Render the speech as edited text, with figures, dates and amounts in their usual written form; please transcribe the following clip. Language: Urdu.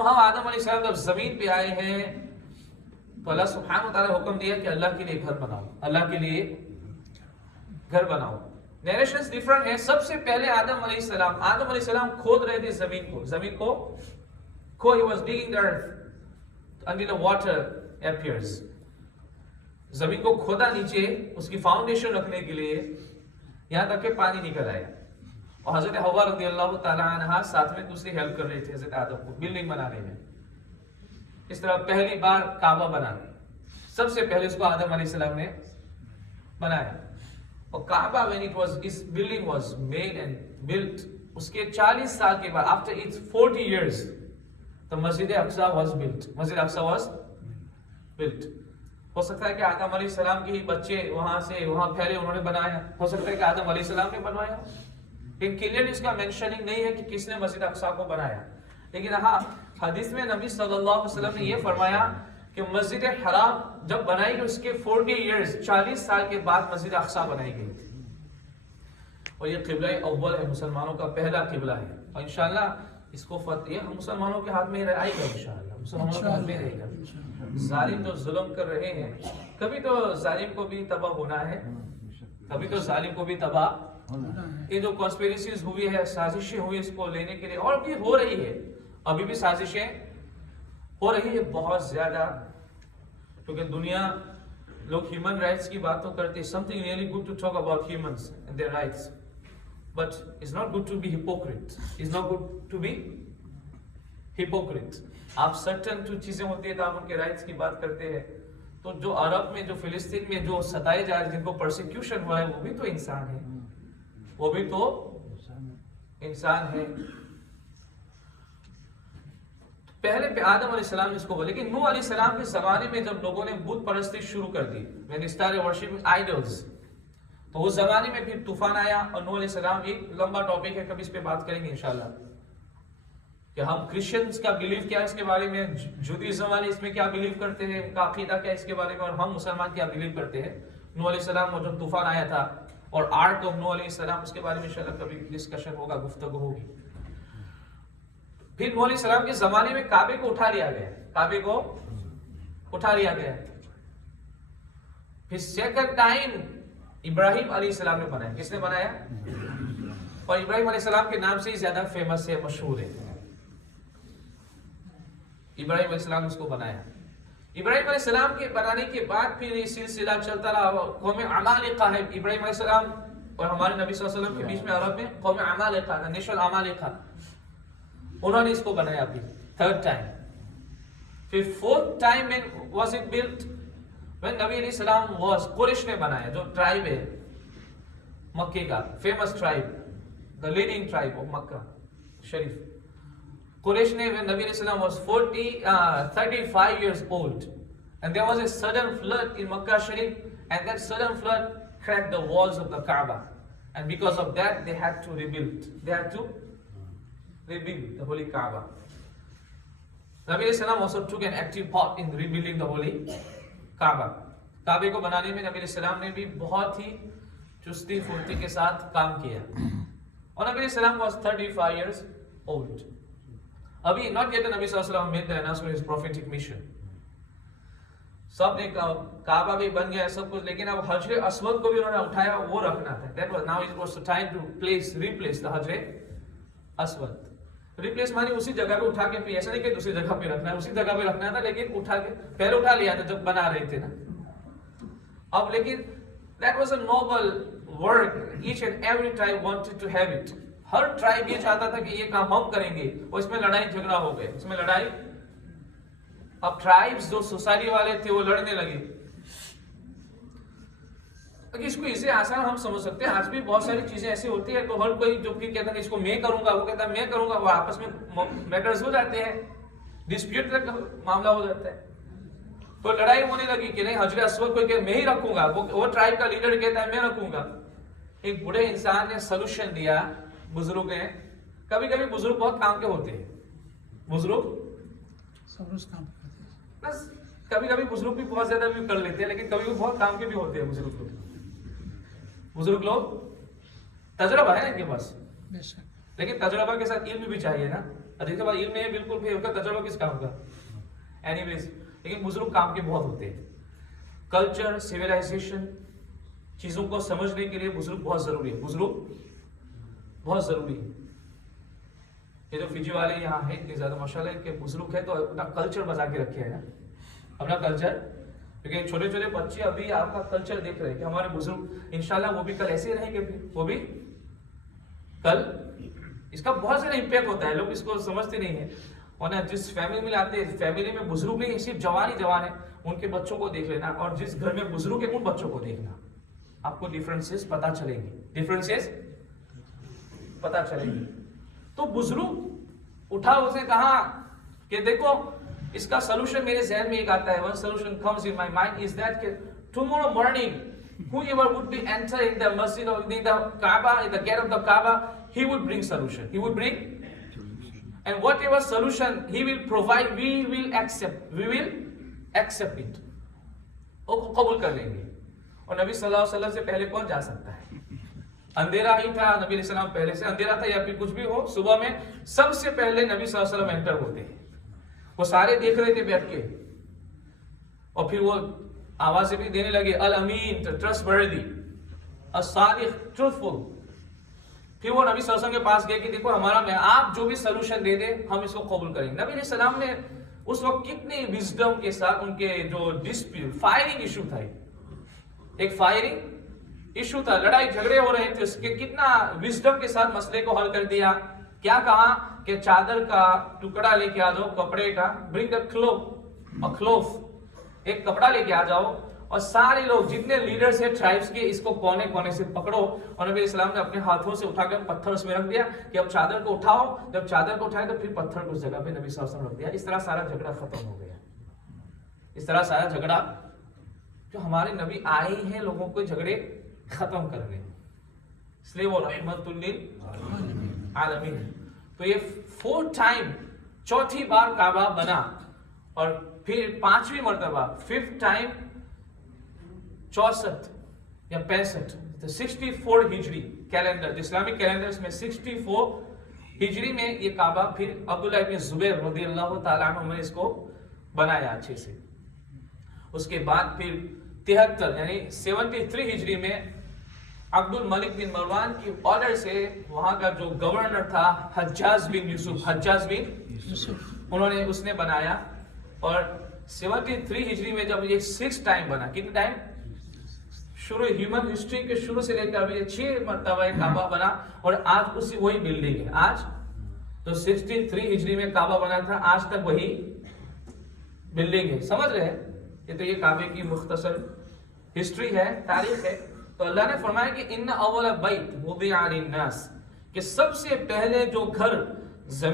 ہم آدم علیہ السلام جب زمین پہ آئے ہیں تو اللہ سبحانہ وتعالی نے حکم دیا کہ اللہ کے لیے گھر بناؤ، اللہ کے لیے گھر بناؤ. نیریشنز ڈیفرنٹ ہے. سب سے پہلے آدم علیہ السلام کھود رہے تھے زمین کو کھو. he was digging the earth until the water appears. زمین کو کھودا نیچے اس کی فاؤنڈیشن رکھنے کے لیے یہاں تک کہ پانی نکل آیا. اور حضرت حوا رضی اللہ تعالی عنہا ساتھ میں دوسری ہیلپ کر رہے تھے حضرت آدم کو بلڈنگ بنانے میں. اس طرح پہلی بار کعبہ بنا، سب سے پہلے اس کو آدم علیہ السلام نے بنایا. اور کعبہ when it was this building was made and built، اس کے 40 سال کے بعد after its 40 years the Masjid Aqsa was built. Masjid Aqsa was built. ہو سکتا ہے کہ آدم علیہ السلام کے ہی بچے وہاں سے وہاں پھیلے، انہوں نے بنایا. ہو سکتا ہے کہ آدم علیہ السلام نے بنوایا، لیکن کلیئرلی اس کا مینشننگ نہیں ہے کہ کس نے مسجد اقصی کو بنایا. لیکن ہاں حدیث میں نبی صلی اللہ علیہ وسلم نے یہ فرمایا کہ مسجد حرام جب بنائی گئی اس کے 40 ایئرز 40 سال کے بعد مسجد اقصی بنائی گئی. اور یہ قبلہ اول ہے، مسلمانوں کا پہلا قبلہ ہے. اور انشاءاللہ اس کو فتح ہم مسلمانوں کے ہاتھ میں آئے گا. انشاءاللہ مسلمانوں کے ہاتھ میں رہے گا. ظالم جو ظلم کر رہے ہیں، کبھی تو ظالم کو بھی تباہ ہونا ہے، کبھی تو ظالم کو بھی تباہ. یہ جو کانسپیریسیز ہوئی ہے، سازشیں ہوئی اس کو لینے کے لیے، اور بھی ہو رہی ہے، ابھی بھی سازشیں ہو رہی ہے بہت زیادہ. کیونکہ دنیا لوگ ہیومن رائٹس کی بات تو کرتے ہیں. something really good to talk about humans and their rights, but it's not good to be hypocrite. It's not good to be hypocrite. آپ certain جو چیزیں ہوتی ہیں تو آپ ان کے رائٹس کی بات کرتے ہیں. تو جو عرب میں، جو فلسطین میں جو ستائے جا رہے ہیں، جن کو پرسیکیوشن ہوا ہے، وہ بھی تو انسان ہے، وہ بھی تو انسان ہے. پہلے پہ آدم علیہ السلام نے اس کو بولا. لیکن نوح علیہ السلام کے زمانے میں جب لوگوں نے بت پرستی شروع کر دی، when they started worshiping idols، تو اس زمانے میں پھر طوفان آیا. اور نوح علیہ السلام ایک لمبا ٹاپک ہے، کبھی اس پہ بات کریں گے انشاءاللہ کہ ہم کرسچنز کا بلیف کیا ہے اس کے بارے میں، جودیزم والے اس میں کیا بلیف کرتے ہیں، ان کا عقیدہ کیا ہے اس کے بارے میں، اور ہم مسلمان کیا بلیف کرتے ہیں. نوح علیہ السلام اور جب طوفان آیا تھا اور آرک آف نوح علیہ السلام، اس کے بارے میں انشاءاللہ کبھی ڈسکشن ہوگا، گفتگو ہوگی. پھر نوح علیہ السلام کے زمانے میں کعبے کو اٹھا لیا گیا، کعبے کو اٹھا لیا گیا. پھر سیکنڈ ٹائم ابراہیم علیہ السلام نے بنایا. کس نے بنایا؟ اور ابراہیم علیہ السلام کے نام سے ہی زیادہ فیمس ہے، مشہور ہے. ابراہیم علیہ السلام اس کو بنایا. ابراہیم علیہ السلام کے بنانے کے بعد پھر یہ سلسلہ چلتا رہا. قوم عمالقہ ہے ابراہیم علیہ السلام اور ہمارے نبی صلی اللہ علیہ وسلم کے بیچ میں عرب میں قوم عمالقہ، نیشنل عمالقہ، انہوں نے اس کو بنایا. پھر تھرڈ ٹائم. پھر فورتھ ٹائم میں واز اٹ بلٹ when نبی علیہ السلام واز، قریش نے بنایا، جو ٹرائب ہے مکے کا، famous tribe, the leading tribe of مکہ شریف. قریش نے when نبی علیہ السلام was 35 years old and there was a sudden flood in Makkah Sharif and that sudden flood cracked the walls of the Kaaba and because of that they had to rebuild. They had to rebuild the holy Kaaba. نبی علیہ السلام also took an active part in rebuilding the holy Kaaba. کعبے کو بنانے میں نبی علیہ السلام نے بھی بہت ہی چستی پھرتی کے ساتھ کام کیا. اور نبی علیہ السلام was 35 years old. ابھی not yet نبی صلی اللہ علیہ وسلم made the announcement of his prophetic mission. سب نے کعبہ بھی بن گیا سب کچھ، لیکن اب حجر اسود کو بھی انہوں نے اٹھایا، وہ رکھنا تھا. That was now it was the time to replace the حجر اسود. ریپلیس مانی اسی جگہ پہ اٹھا کے، پھر ایسا نہیں کہ دوسری جگہ پہ رکھنا ہے، اسی جگہ پہ رکھنا تھا، لیکن اٹھا کے پہلے اٹھا لیا تھا جب بنا رہے تھے نا. اب لیکن that was a noble work. Each and every tribe wanted to have it. Hare tribe یہ چاہتا تھا کہ یہ کام ہم کریں گے، اور اس میں لڑائی جھگڑا ہو گئے، اس میں لڑائی. اب ٹرائبز جو سوسائٹی والے تھے وہ لڑنے لگے. اس کو اسے آسان ہم سمجھ سکتے ہیں. آج بھی بہت ساری چیزیں ایسی ہوتی ہیں تو ہر کوئی جو پھر کہتا ہے اس کو میں کروں گا، وہ کہتا ہے میں کروں گا، وہ آپس میں میٹرز ہو جاتے ہیں، ڈسپیوٹ تک معاملہ ہو جاتا ہے. تو لڑائی ہونے لگی کہ نہیں حجر اسود کو کہ میں ہی رکھوں گا، وہ ٹرائب کا لیڈر کہتا ہے میں رکھوں گا. ایک بڑے انسان نے سولوشن دیا. بزرگ ہیں، کبھی کبھی بزرگ بہت کام کے ہوتے ہیں، بزرگ بس کبھی کبھی بزرگ بھی بہت زیادہ بھی کر لیتے ہیں، لیکن کبھی بھی بہت کام کے بھی ہوتے ہیں. بزرگ لوگ تجربہ ہے نا ان کے پاس، لیکن تجربہ کے ساتھ علم بھی چاہیے نا. ادھر کے بعد علم ہے بالکل بھی ان کا تجربہ کس کام کا. اینی ویز لیکن بزرگ کام کے بہت ہوتے ہیں. کلچر سویلائزیشن چیزوں کو سمجھنے کے لیے بزرگ بہت ضروری ہے. بزرگ بہت ضروری ہے. یہ جو فجی والے یہاں ہیں اتنے زیادہ ماشاءاللہ ان کے بزرگ ہے تو اپنا کلچر بچا کے رکھے ہے نا, اپنا کلچر. کیونکہ چھوٹے چھوٹے بچے ابھی آپ کا کلچر دیکھ رہے ہیں کہ ہمارے بزرگ انشاءاللہ وہ بھی کل ایسے رہیں گے, پھر وہ بھی کل. اس کا بہت زیادہ امپیکٹ ہوتا ہے, لوگ اس کو سمجھتے نہیں ہیں. اور جس فیملی میں لاتے ہیں, فیملی میں بزرگ نہیں صرف جوان ہی جوان ہیں, ان کے بچوں کو دیکھ لینا, اور جس گھر میں بزرگ ہے ان بچوں کو دیکھنا, آپ کو ڈیفرنسز پتا چلیں گے, ڈیفرنسز پتا چلیں گے. تو بزرگ اٹھا اسے کہا کہ دیکھو اس کا سولوشن میرے ذہن میں ایک آتا ہے. One solution comes in my mind is that tomorrow morning whoever would be enter in the masjid or in the Kaaba, in the gate of the Kaaba, he would bring solution. He would bring, and whatever solution he will provide, we will accept. We will accept it. وہ قبول کر لیں گے. اور نبی صلی اللہ علیہ وسلم سے پہلے کون جا سکتا ہے؟ اندھیرا ہی تھا, نبی علیہ السلام پہلے سے اندھیرا تھا یا پھر کچھ بھی ہو, صبح میں سب سے پہلے نبی صلی اللہ علیہ وسلم انٹر ہوتے ہیں. وہ سارے دیکھ رہے تھے بیٹھ کے, اور پھر وہ آوازیں بھی دینے لگے, الامین ٹرسٹ وردی, الصادق ٹروتفل. پھر وہ نبی صلی اللہ علیہ وسلم کے پاس گئے کہ دیکھو ہمارا میں آپ جو بھی سولوشن دے دیں ہم اس کو قبول کریں گے. نبی علیہ السلام نے اس وقت کتنی وزڈم کے ساتھ ان کے جو ڈسپیوٹ فائرنگ ایشو تھا, ایک فائرنگ ایشو تھا, لڑائی جھگڑے ہو رہے تھے, اس کے کتنا وزڈم کے ساتھ مسئلے کو حل کر دیا. کیا کہا کہ چادر کا ٹکڑا لے کے آ جاؤ, کپڑے کا, برنگ a cloth, ایک کپڑا لے کے آ جاؤ, اور سارے لوگ جتنے لیڈرز ہیں ٹرائبس کے اس کو کونے کونے سے پکڑو. اور نبی اسلام نے اپنے ہاتھوں سے اٹھا کر پتھر اس میں رکھ دیا کہ اب چادر کو اٹھاؤ. جب چادر کو اٹھائے تو پھر پتھر کو اس جگہ پہ نبی صلی اللہ علیہ وسلم رکھ دیا. اس طرح سارا جھگڑا ختم ہو گیا. اس طرح سارا جھگڑا, جو ہمارے نبی آئے ہیں لوگوں کو جھگڑے ختم کرنے, اس لیے وہ رحمت للعالمین. تو یہ 4 ٹائم, چوتھی بار کعبہ بنا, اور پھر 5ویں مرتبہ 5th ٹائم 64 یا 65 64 ہجری کیلنڈر, اسلامک کیلنڈر میں 64 ہجری میں یہ کعبہ پھر عبداللہ ابن زبیر رضی اللہ تعالیٰ عنہ نے اس کو بنایا اچھے سے. اس کے بعد پھر 73 یعنی 73 ہجری میں عبد الملک بن مروان کی آرڈر سے وہاں کا جو گورنر تھا حجاج بن یوسف, حجاج بن یوسف, اس نے بنایا. اور 73 ہجری میں جب یہ 6 ٹائم بنا, کتنے ٹائم, شروع ہیومن ہسٹری کے شروع سے لے کر ابھی 6 مرتبہ کعبہ بنا, اور آج اسی وہی بلڈنگ ہے. آج تو 63 ہجری میں کعبہ بنا تھا, آج تک وہی بلڈنگ ہے. سمجھ رہے ہیں, یہ تو یہ کعبے کی مختصر ہسٹری ہے, تاریخ ہے. تو اللہ نے فرمایا کہ ان اول بیت وضع للناس, کہ سب سے پہلے جو گھر